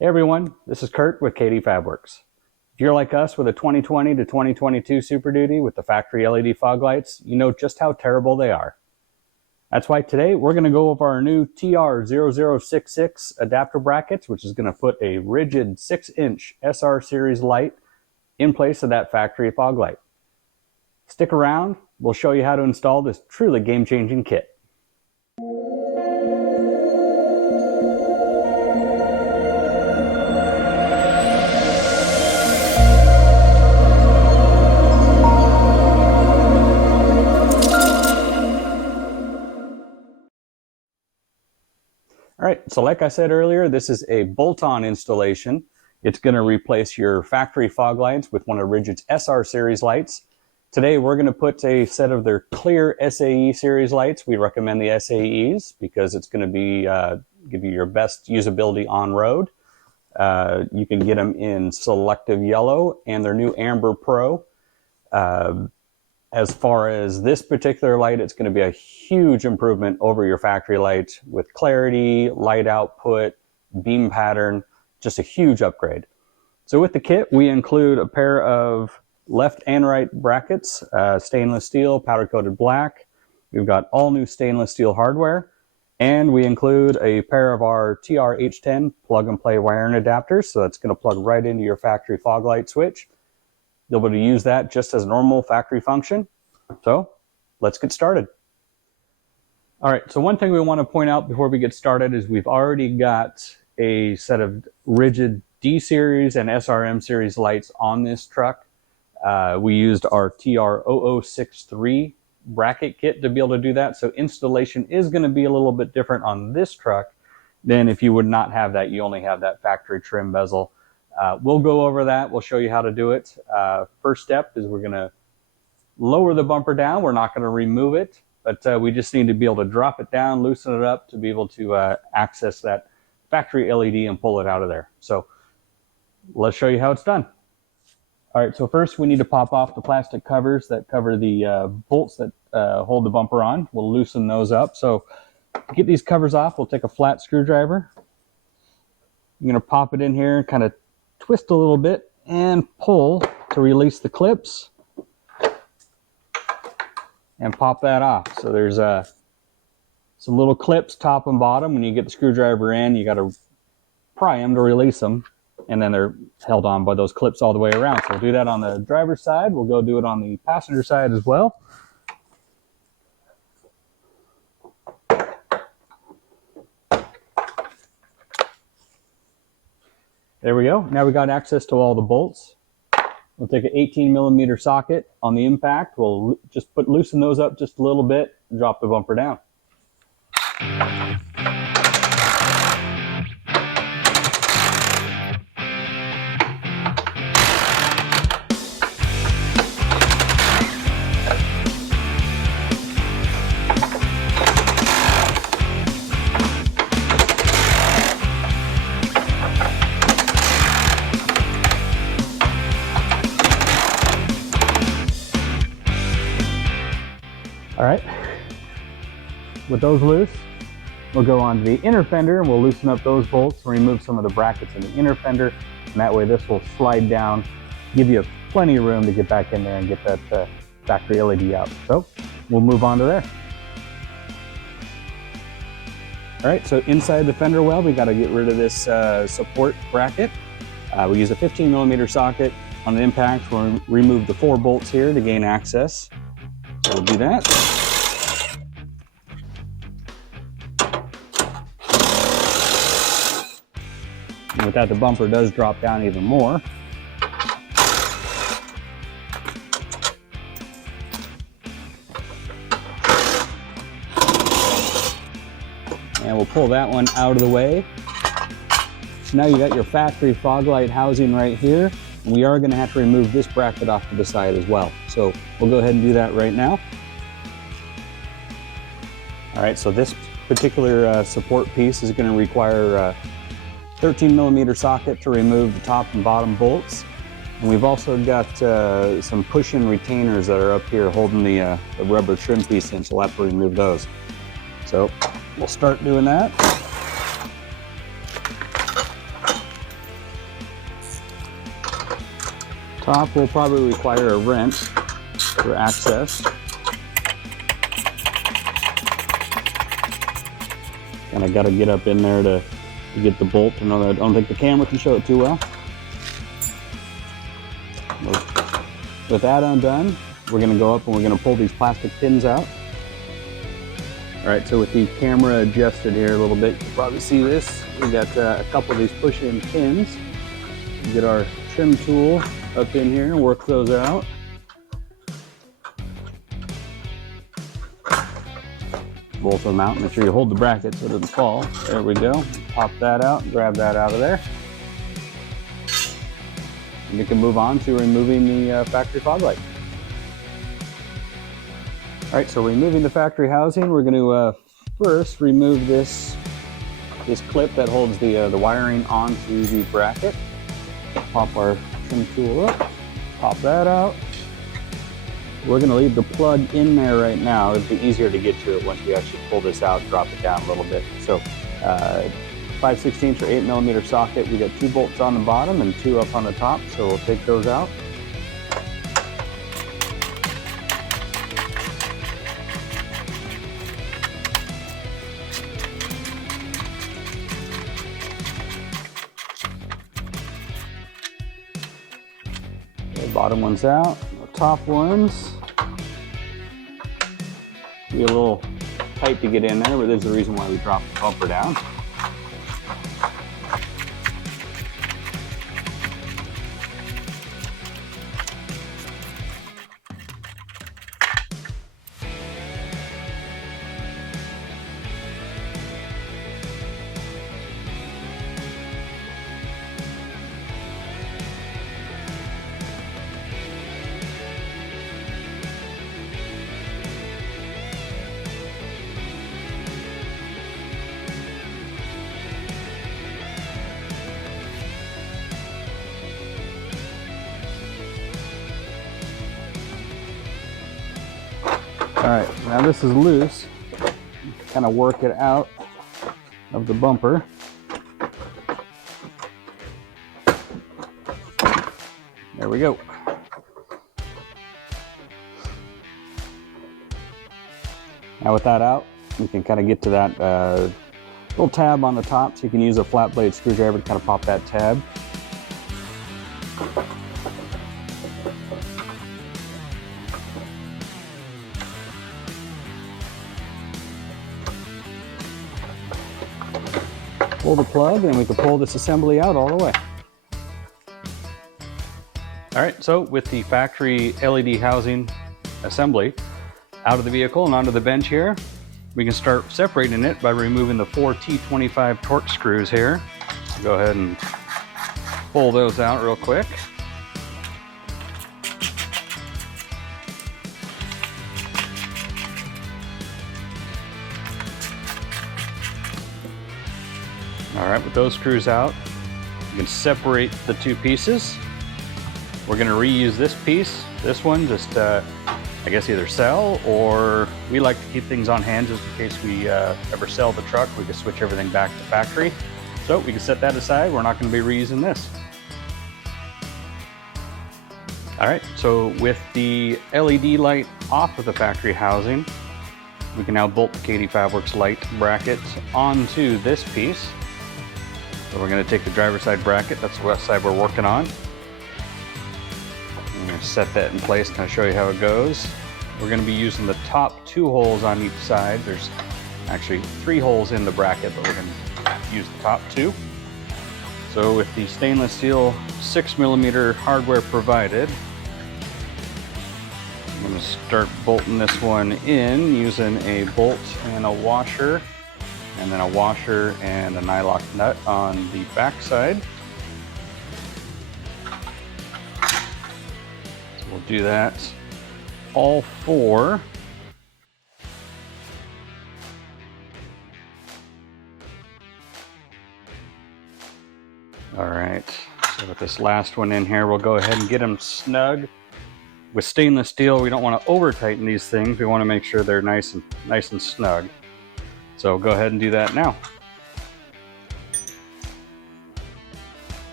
Hey everyone, this is Kurt with KD Fabworks. If you're like us with a 2020 to 2022 Super Duty with the factory LED fog lights, you know just how terrible they are. That's why today we're going to go over our new TR0066 adapter brackets, which is going to put a rigid 6-inch SR series light in place of that factory fog light. Stick around, we'll show you how to install this truly game-changing kit. All right, so like I said earlier, this is a bolt-on installation. It's going to replace your factory fog lights with one of Rigid's SR series lights. Today we're going to put a set of their clear SAE series lights. We recommend the SAEs because it's going to be give you your best usability on road. You can get them in selective yellow and their new Amber Pro. As far as this particular light, it's going to be a huge improvement over your factory light with clarity, light output, beam pattern, just a huge upgrade. So with the kit, we include a pair of left and right brackets, stainless steel, powder coated black. We've got all new stainless steel hardware, and we include a pair of our TR-H10 plug and play wiring adapters. So that's going to plug right into your factory fog light switch. You'll be able to use that just as a normal factory function. So let's get started. All right, so one thing we want to point out before we get started is we've already got a set of Rigid D-Series and SRM series lights on this truck. We used our TR0063 bracket kit to be able to do that. So installation is going to be a little bit different on this truck than if you would not have that. You only have that factory trim bezel. We'll go over that. We'll show you how to do it. First step is we're going to lower the bumper down. We're not going to remove it, but we just need to be able to drop it down, loosen it up to be able to access that factory LED and pull it out of there. So let's show you how it's done. All right, so first we need to pop off the plastic covers that cover the bolts that hold the bumper on. We'll loosen those up. So to get these covers off, we'll take a flat screwdriver. I'm going to pop it in here and kind of twist a little bit and pull to release the clips and pop that off. So there's some little clips top and bottom. When you get the screwdriver in, you got to pry them to release them, and then they're held on by those clips all the way around. So we'll do that on the driver's side. We'll go do it on the passenger side as well. There we go. Now we got access to all the bolts. We'll take an 18mm socket on the impact. We'll just loosen those up just a little bit, drop the bumper down. All right, with those loose, we'll go on to the inner fender and we'll loosen up those bolts and remove some of the brackets in the inner fender. And that way this will slide down, give you plenty of room to get back in there and get that factory LED out. So we'll move on to there. All right, so inside the fender well, we got to get rid of this support bracket. We use a 15mm socket on the impact. We'll remove the 4 bolts here to gain access. So we'll do that. And with that, the bumper does drop down even more. And we'll pull that one out of the way. So now you got your factory fog light housing right here. We are going to have to remove this bracket off to the side as well. So we'll go ahead and do that right now. All right, so this particular support piece is going to require a 13mm socket to remove the top and bottom bolts. And we've also got some push-in retainers that are up here holding the rubber trim piece in, so we'll have to remove those. So we'll start doing that. Top will probably require a wrench for access. And I gotta get up in there to get the bolt. I don't think the camera can show it too well. With that undone, we're gonna go up and we're gonna pull these plastic pins out. All right, so with the camera adjusted here a little bit, you can probably see this. We got a couple of these push-in pins. We get our trim tool up in here and work those out. Bolt them out. Make sure you hold the bracket so it doesn't fall. There we go. Pop that out and grab that out of there. And we can move on to removing the factory fog light. All right, so removing the factory housing, we're going to first remove this clip that holds the wiring onto the bracket. Pop our trim tool up, pop that out. We're going to leave the plug in there right now. It'll be easier to get to it once we actually pull this out, drop it down a little bit. So 5/16 or 8mm socket. We got 2 bolts on the bottom and 2 up on the top, so we'll take those out. The bottom one's out, the top ones be a little tight to get in there, but there's the reason why we dropped the bumper down. All right, now this is loose. Kind of work it out of the bumper. There we go. Now with that out, you can kind of get to that little tab on the top, so you can use a flat blade screwdriver to kind of pop that tab. Pull the plug and we can pull this assembly out all the way. All right, so with the factory LED housing assembly out of the vehicle and onto the bench here, we can start separating it by removing the 4 T25 Torx screws here. So go ahead and pull those out real quick. All right, with those screws out, you can separate the 2 pieces. We're gonna reuse this piece, this one, just I guess either sell, or we like to keep things on hand just in case we ever sell the truck. We can switch everything back to factory. So we can set that aside. We're not gonna be reusing this. All right, so with the LED light off of the factory housing, we can now bolt the KD Fabworks light bracket onto this piece. So we're going to take the driver's side bracket, that's the left side we're working on. I'm going to set that in place, kind of show you how it goes. We're going to be using the top 2 holes on each side. There's actually 3 holes in the bracket, but we're going to use the top 2. So with the stainless steel 6mm hardware provided, I'm going to start bolting this one in using a bolt and a washer, and then a washer and a nylock nut on the back side. So we'll do that all 4. All right, so with this last one in here, we'll go ahead and get them snug. With stainless steel, we don't want to over tighten these things. We want to make sure they're nice and snug. So go ahead and do that now.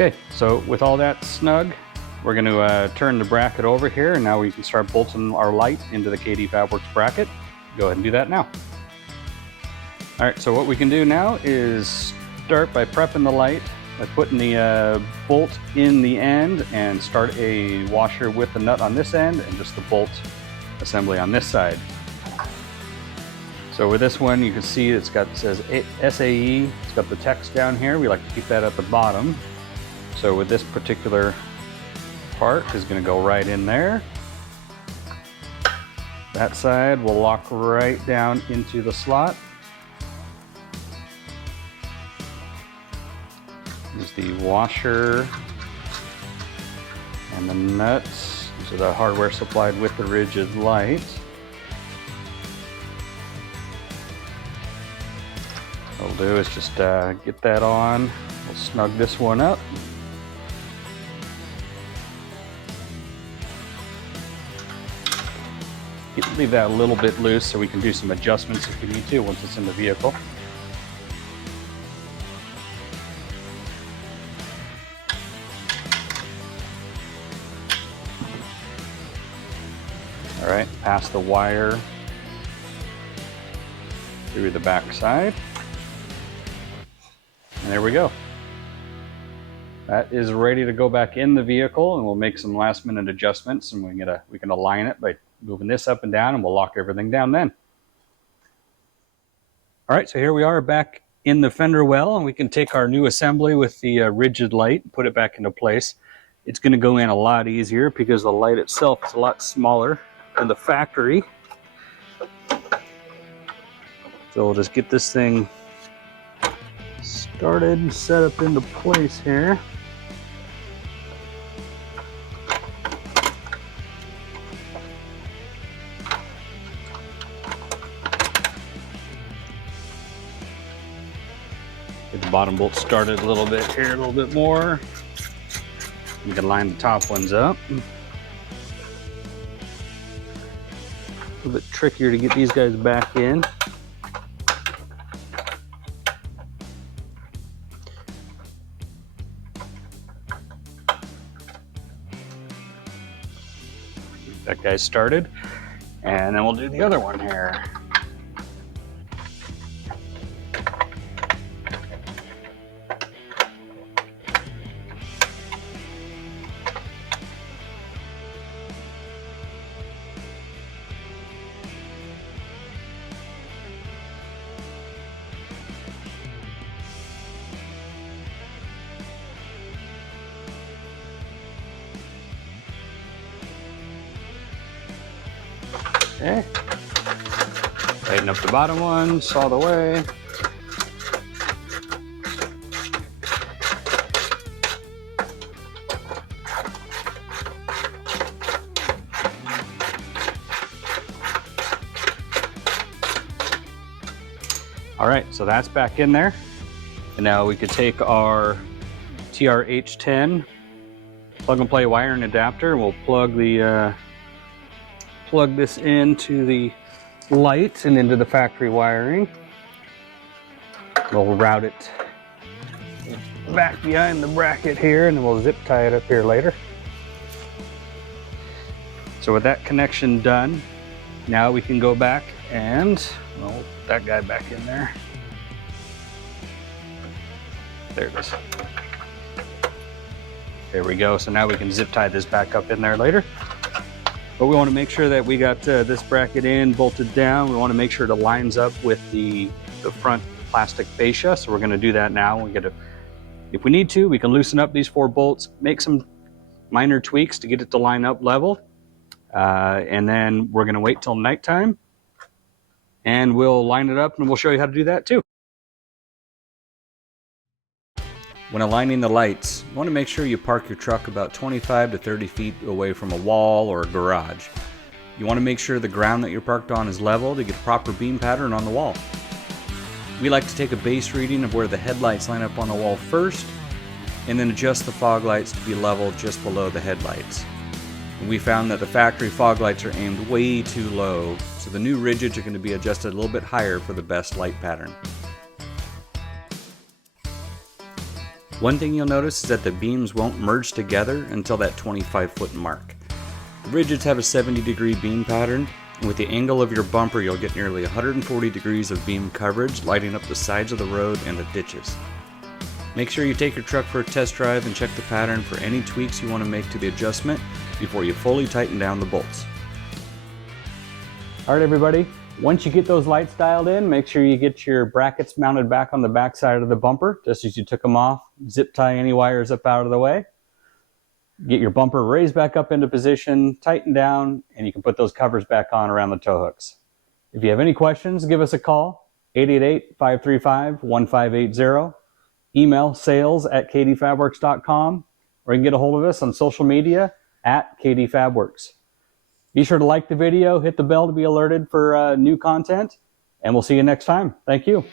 Okay, so with all that snug, we're going to turn the bracket over here, and now we can start bolting our light into the KD Fabworks bracket. Go ahead and do that now. All right, so what we can do now is start by prepping the light, by putting the bolt in the end, and start a washer with the nut on this end and just the bolt assembly on this side. So with this one, you can see it says SAE. It's got the text down here. We like to keep that at the bottom. So with this particular part is going to go right in there. That side will lock right down into the slot. There's the washer and the nuts. These are the hardware supplied with the rigid light. What we'll do is just get that on. We'll snug this one up. Leave that a little bit loose so we can do some adjustments if we need to once it's in the vehicle. All right, pass the wire through the back side. And there we go. That is ready to go back in the vehicle, and we'll make some last minute adjustments, and we can align it by moving this up and down, and we'll lock everything down then. All right, so here we are back in the fender well, and we can take our new assembly with the rigid light and put it back into place. It's going to go in a lot easier because the light itself is a lot smaller than the factory. So we'll just get this thing started and set up into place here. Get the bottom bolt started a little bit here, a little bit more. You can line the top ones up. A little bit trickier to get these guys back in. Get that guy started, and then we'll do the other one here. Okay, tighten up the bottom ones all the way. All right, so that's back in there. And now we could take our TRH10 plug and play wire and adapter, and we'll plug this into the light and into the factory wiring. We'll route it back behind the bracket here, and then we'll zip tie it up here later. So with that connection done, now we can go back and, well, put that guy back in there. There it is. There we go. So now we can zip tie this back up in there later. But we want to make sure that we got this bracket in, bolted down. We want to make sure it lines up with the front plastic fascia. So we're going to do that now. If we need to, we can loosen up these 4 bolts, make some minor tweaks to get it to line up level. And then we're going to wait till nighttime, and we'll line it up, and we'll show you how to do that too. When aligning the lights, you want to make sure you park your truck about 25 to 30 feet away from a wall or a garage. You want to make sure the ground that you're parked on is level to get a proper beam pattern on the wall. We like to take a base reading of where the headlights line up on the wall first, and then adjust the fog lights to be level just below the headlights. And we found that the factory fog lights are aimed way too low, so the new rigids are going to be adjusted a little bit higher for the best light pattern. One thing you'll notice is that the beams won't merge together until that 25-foot mark. The Rigids have a 70-degree beam pattern, and with the angle of your bumper you'll get nearly 140 degrees of beam coverage lighting up the sides of the road and the ditches. Make sure you take your truck for a test drive and check the pattern for any tweaks you want to make to the adjustment before you fully tighten down the bolts. Alright everybody, once you get those lights dialed in, make sure you get your brackets mounted back on the back side of the bumper, just as you took them off. Zip tie any wires up out of the way. Get your bumper raised back up into position, tighten down, and you can put those covers back on around the tow hooks. If you have any questions, give us a call, 888-535-1580. Email sales@kdfabworks.com, or you can get a hold of us on social media @kdfabworks. Be sure to like the video, hit the bell to be alerted for new content, and we'll see you next time. Thank you.